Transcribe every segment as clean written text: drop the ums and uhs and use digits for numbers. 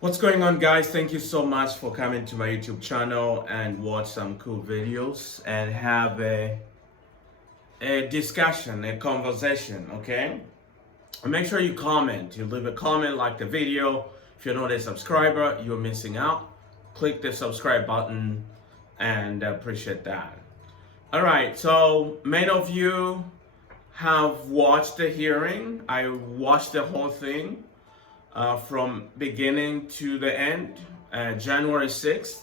What's going on, guys? Thank you so much for coming to my YouTube channel and watch some cool videos and have a discussion, a conversation, okay? And make sure you comment. You leave a comment, like the video. If you're not a subscriber, you're missing out. Click the subscribe button and appreciate that. All right, so many of you have watched the hearing. I watched the whole thing. From beginning to the end, January 6th.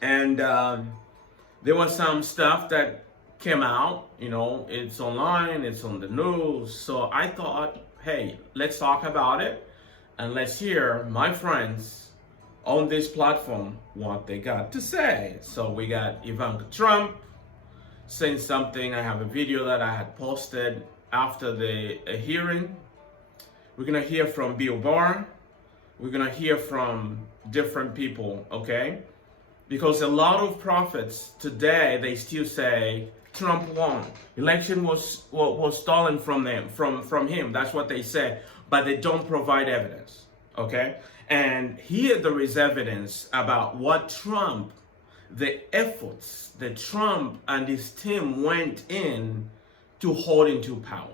And there was some stuff that came out, it's online, it's on the news. So I thought, hey, let's talk about it and let's hear my friends on this platform what they got to say. So we got Ivanka Trump saying something. I have a video that I had posted after the hearing. We're gonna hear from Bill Barr. We're gonna hear from different people, okay? Because a lot of prophets today, they still say Trump won. Election was stolen from them, from him. That's what they say, but they don't provide evidence, okay? And here there is evidence about what Trump, the efforts that Trump and his team went in to hold into power.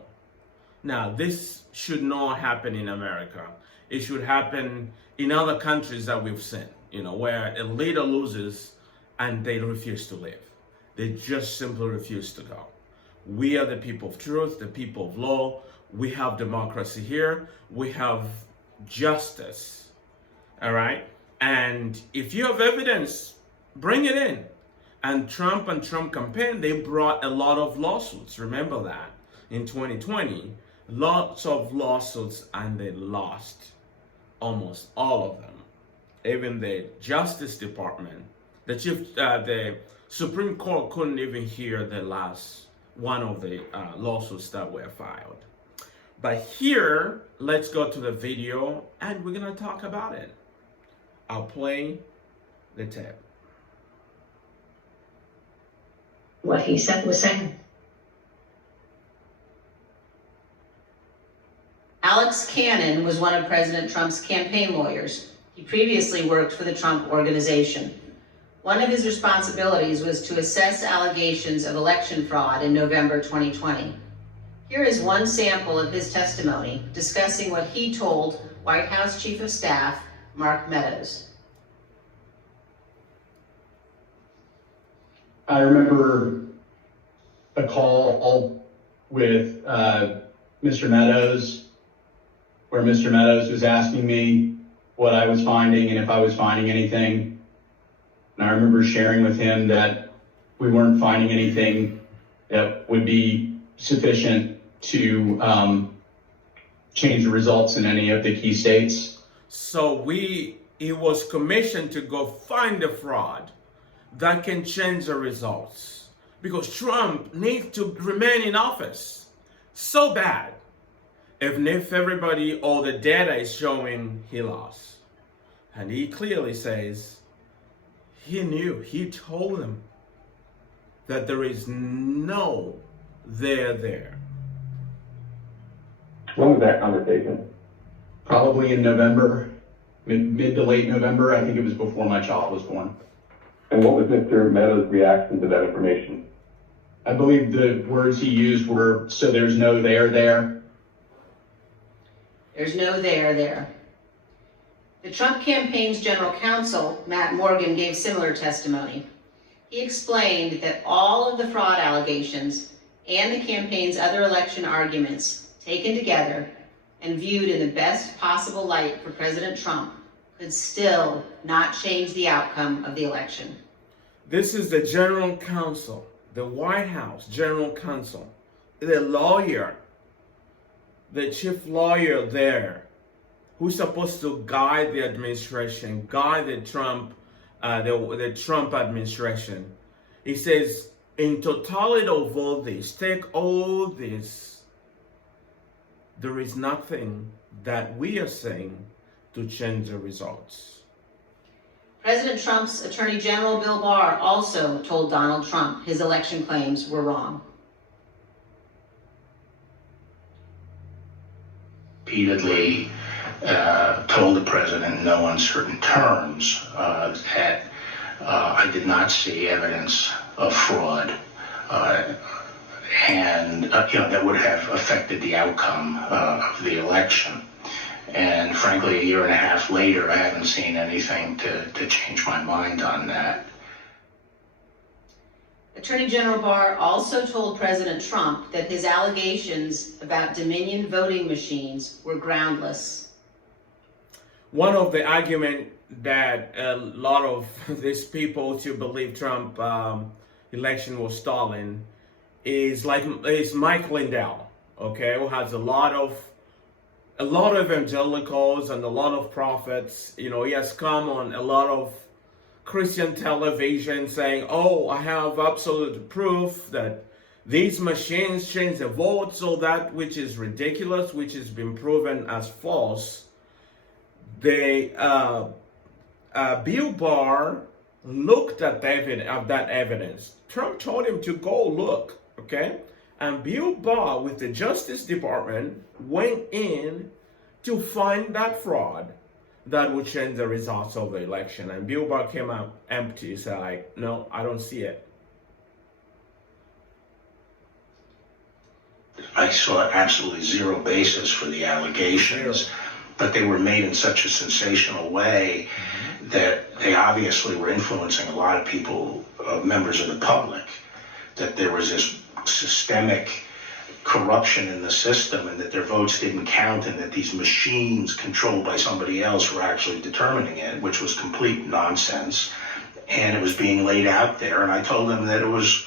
Now, this should not happen in America. It should happen in other countries that we've seen, where a leader loses and they refuse to live. They just simply refuse to go. We are the people of truth, the people of law. We have democracy here. We have justice, all right? And if you have evidence, bring it in. And Trump campaign, they brought a lot of lawsuits. Remember that in 2020. Lots of lawsuits, and they lost almost all of them. Even the Justice Department, the Supreme Court couldn't even hear the last one of the lawsuits that were filed. But here, let's go to the video, and we're gonna talk about it. I'll play the tape. What he said was saying. Alex Cannon was one of President Trump's campaign lawyers. He previously worked for the Trump Organization. One of his responsibilities was to assess allegations of election fraud in November 2020. Here is one sample of his testimony discussing what he told White House Chief of Staff Mark Meadows. I remember a call with Mr. Meadows, where Mr. Meadows was asking me what I was finding and if I was finding anything. And I remember sharing with him that we weren't finding anything that would be sufficient to change the results in any of the key states. So he was commissioned to go find the fraud that can change the results. Because Trump needs to remain in office so bad. Even if everybody or the data is showing he lost. And he clearly says he knew, he told them that there is no there. When was that conversation? Probably in November, mid to late November. I think it was before my child was born. And what was Mr. Meadows' reaction to that information? I believe the words he used were, so there's no there. There's no there. The Trump campaign's general counsel, Matt Morgan, gave similar testimony. He explained that all of the fraud allegations and the campaign's other election arguments taken together and viewed in the best possible light for President Trump could still not change the outcome of the election. This is the general counsel, the White House general counsel, the lawyer, the chief lawyer there, who's supposed to guide the administration, guide the Trump administration. He says, in totality of all this, take all this, there is nothing that we are saying to change the results. President Trump's Attorney General Bill Barr also told Donald Trump his election claims were wrong. Repeatedly told the president in no uncertain terms that I did not see evidence of fraud, and that would have affected the outcome of the election. And frankly, a year and a half later, I haven't seen anything to change my mind on that. Attorney General Barr also told President Trump that his allegations about Dominion voting machines were groundless. One of the arguments that a lot of these people to believe Trump election was stolen is Mike Lindell, okay, who has a lot of evangelicals and a lot of prophets. He has come on a lot of Christian television saying, oh, I have absolute proof that these machines change the vote, so that which is ridiculous, which has been proven as false. Bill Barr looked at that evidence. Trump told him to go look, okay? And Bill Barr, with the Justice Department, went in to find that fraud that would change the results of the election. And Bill Barr came out empty, said, no, I don't see it. I saw absolutely zero basis for the allegations, but they were made in such a sensational way that they obviously were influencing a lot of people, members of the public, that there was this systemic corruption in the system and that their votes didn't count and that these machines controlled by somebody else were actually determining it, which was complete nonsense. And it was being laid out there, and I told them that it was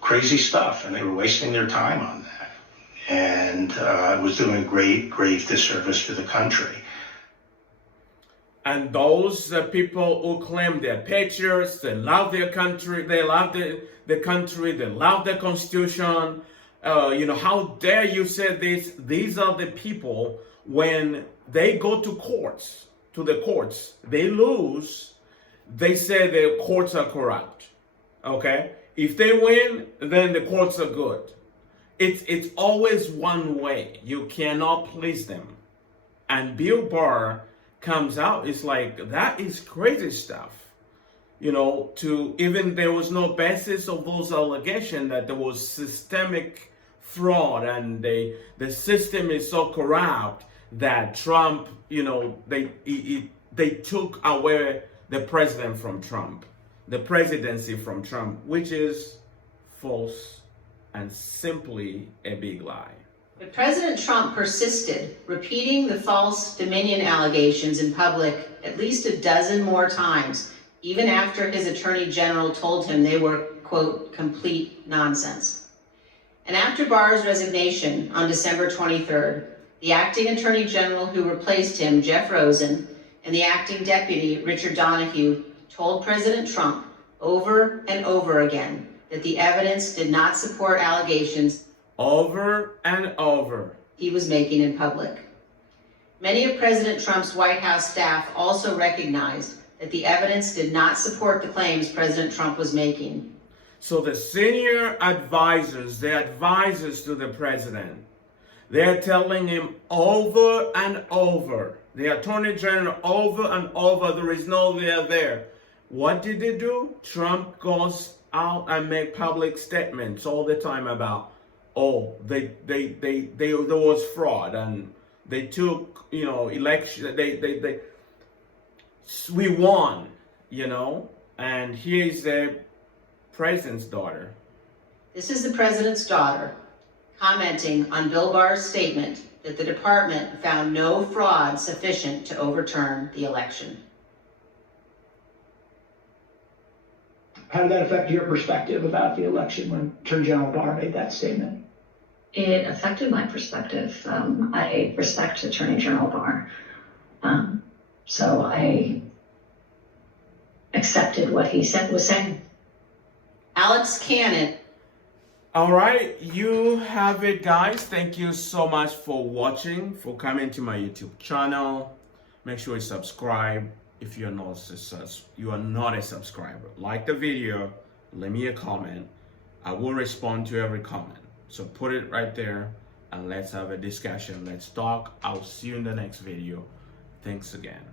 crazy stuff, and they were wasting their time on that. And it was doing a grave disservice to the country. And those people who claim they're patriots, they love their country, they love the country, they love the Constitution. How dare you say this? These are the people, when they go to the courts, they lose, they say the courts are corrupt. Okay? If they win, then the courts are good. It's always one way. You cannot please them. And Bill Barr comes out, it's like, that is crazy stuff. There was no basis of those allegations that there was systemic fraud and the system is so corrupt that Trump, they took away the president from Trump, the presidency from Trump, which is false and simply a big lie. But President Trump persisted, repeating the false Dominion allegations in public at least a dozen more times, even after his attorney general told him they were, quote, complete nonsense. And after Barr's resignation on December 23rd, the acting attorney general who replaced him, Jeff Rosen, and the acting deputy, Richard Donahue, told President Trump over and over again that the evidence did not support allegations over and over he was making in public. Many of President Trump's White House staff also recognized that the evidence did not support the claims President Trump was making. So the senior advisors, the advisors to the president, they're telling him over and over, the attorney general over and over, there is no there. What did they do? Trump goes out and make public statements all the time about, there was fraud and they took, election, we won, and here's the president's daughter. This is the president's daughter commenting on Bill Barr's statement that the department found no fraud sufficient to overturn the election. How did that affect your perspective about the election when Attorney General Barr made that statement? It affected my perspective. I respect Attorney General Barr. So I accepted what he was saying. Alex Cannon. All right, you have it, guys. Thank you so much for watching, for coming to my YouTube channel. Make sure you subscribe if you're not a subscriber. Like the video, leave me a comment. I will respond to every comment. So put it right there. and let's have a discussion. Let's talk. I'll see you in the next video. Thanks again.